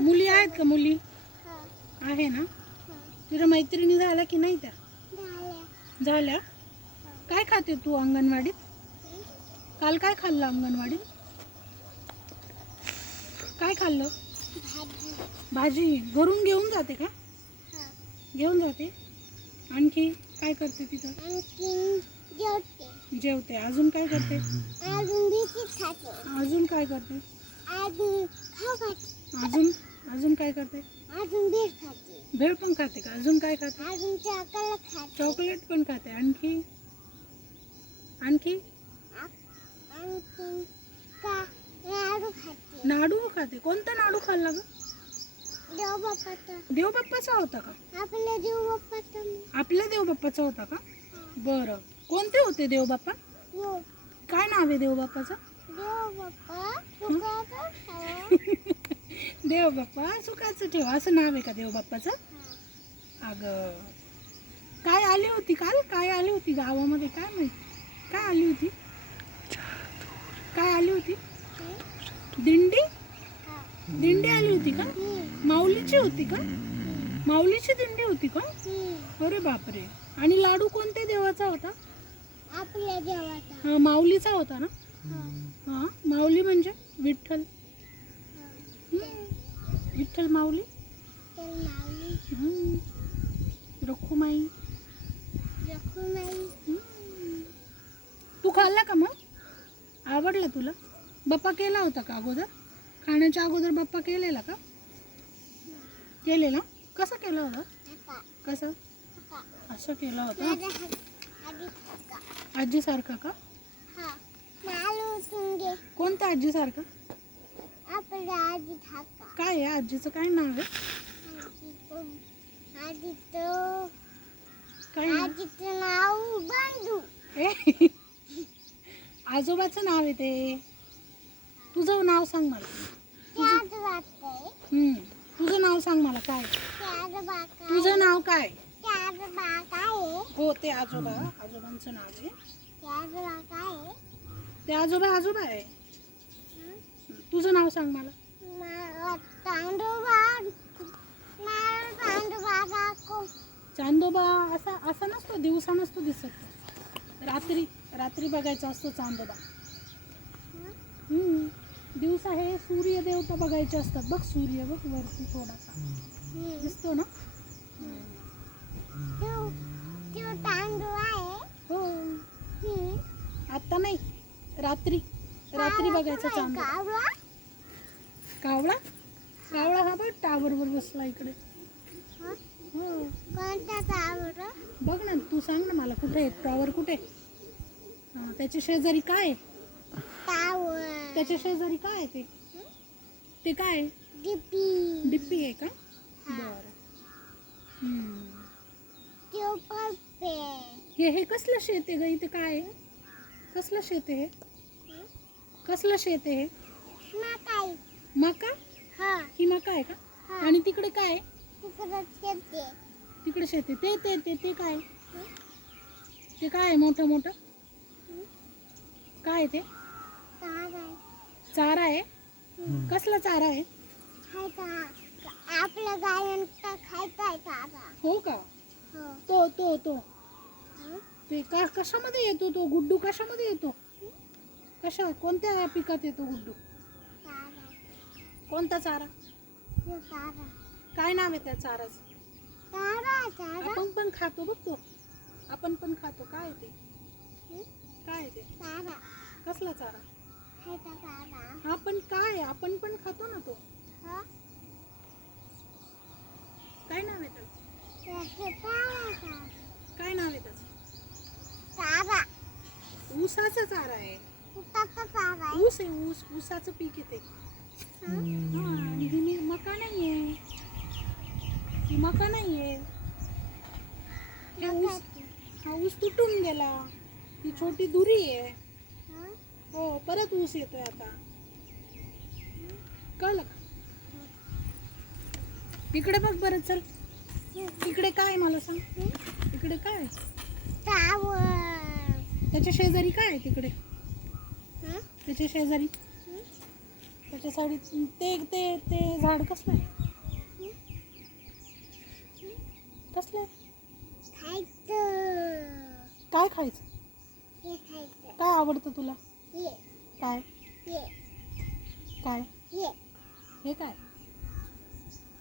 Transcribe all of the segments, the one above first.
मुली आहेत का मुली? आहे ना. तुझ्या मैत्रिणी झाल्या की नाही त्या? झाल्या. काय खाते तू अंगणवाडीत? काल काय खाल्लं अंगणवाडीत? काय खाल्लं? भाजी घरून घेऊन जाते का? घेऊन जाते. आणखी काय करते तिथं? जेवते. अजून काय करते? अजून काय करते? अजून अजून काय करते? भेळ पण खाते का? अजून काय खाते? चॉकलेट पण खाते. आणखी आणखी लाडू खाते. कोणता लाडू खाल्ला ग? देव बाप्पाचा होता का? आपल्या देव बाप्पाचा होता का? बरं. कोणते होते देव बाप्पा? काय नाव आहे देव बाप्पाचं? देव बाप्पा सुखाचं ठेव असं नाव आहे का देव बाप्पाचं? अगं काय आली होती काल? काय आली होती गावामध्ये? काय माहित काय आली होती? काय आली होती? दिंडी? दिंडी आली होती का? माऊलीची होती का? माऊलीची दिंडी होती का? अरे बापरे. आणि लाडू कोणत्या देवाचा होता? आपल्या देवाचा. हा माऊलीचा होता ना? हा माऊली म्हणजे विठ्ठल. विठ्ठल माऊली. रखुमाई. तू खाल्ला का मग? आवडला तुला? बाप्पा केला होता का अगोदर? खाण्याच्या अगोदर बाप्पा केलेला का? केलेला? कसं केलं होतं? कसं? असं केलं होतं? आजी सारखा का? कोणत्या आजी सारखा? काय आहे आजीचं काय नाव आहे? काय नाव? आजोबाचं नाव आहे ते. तुझं नाव सांग मला. तुझं नाव सांग मला. काय तुझं नाव? काय हो ते आजोबा. आजोबांचं नाव आहे ते. आजोबा आजोबा आहे. तुझं नाव सांग मला. चांदोबा. असा असा नसतो दिवसा नसतो दिसत. रात्री रात्री बघायचा असतो चांदोबा. दिवसा हे सूर्य देवता बघायचे असतात. बघ सूर्य बघ वरती थोडासा दिसतो ना. हो आता नाही रात्री. रात्री बघायचा चांदोबा. कावळा. कावळा हा बघ टावर वर बसला इकडे. हो बघ ना तू सांग ना मला कुठे आहे टावर? कुठे? त्याच्या शेजारी काय? त्याच्या शेजारी काय आहे ते? ते काय? डिप्पी आहे का? बरं. हे कसलं शेत आहे ग? इथे काय आहे? कसलं शेत आहे हे? कसलं शेत आहे हे? मका. ही मका आहे का? आणि तिकडे काय आहे? तिकडे शेत आहे. ते ते ते ते काय? ते काय आहे मोठं मोठं? काय ते? चारा आहे. कसला चारा आहे? आपल्या गायांना खायचा आहे चारा. हो का? तो तो तो ते कशामध्ये येतो तो गुड्डू? कशामध्ये येतो? कोणत्या पिकात येतो गुड्डू? कोणता चारा? काय नाव आहे त्या चाराचं? आपण पण खातो बघ तो. आपण पण खातो. काय ते? काय ते? कसला चारा? आपण काय आपण पण खातो ना तो. काय नाव आहे त्याचं? काय नाव आहे त्याचं? ऊसाचा चारा आहे. ऊस आहे. ऊस. ऊसाचं पीक येते. आणि ही मका नाहीये. ही मका नाहीये. हा ऊस तुटून गेला. ही छोटी दुरी आहे. हो परत ऊस येतोय आता. कळलं का? इकडे बघ बरं. चल इकडे काय मला सांग. इकडे काय? त्याच्या शेजारी काय आहे तिकडे? त्याच्या शेजारी त्याच्या साडीत ते ते ते झाड कसलं आहे? कसलं आहे? खायचं. काय खायचं? हे खायचं. काय आवडतं तुला? हे काय हे काय हे हे काय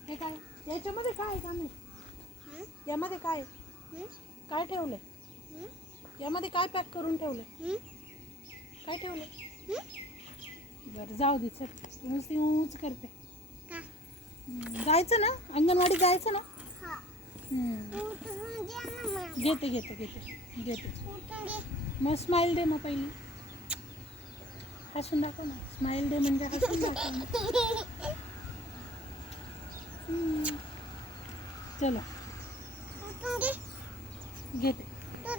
हे काय याच्यामध्ये काय आहे का नाही? हं? यामध्ये काय आहे? हं? काय ठेवलंय? हं? यामध्ये काय पॅक करून ठेवलंय? हं? काय ठेवलंय? हं? बरं जाऊ दे चल, तू नुसती ऊच करते. का? जायचं ना अंगणवाडीत जायचं ना? हा. हम्म. उतरून दे ना मला. घेते घेते घेते घेते. उतरून दे. मग स्माईल दे मग पहिली. हसून दाखव ना. स्माईल दे म्हणजे हसून दाखव ना. चलो उतरून दे. घेते.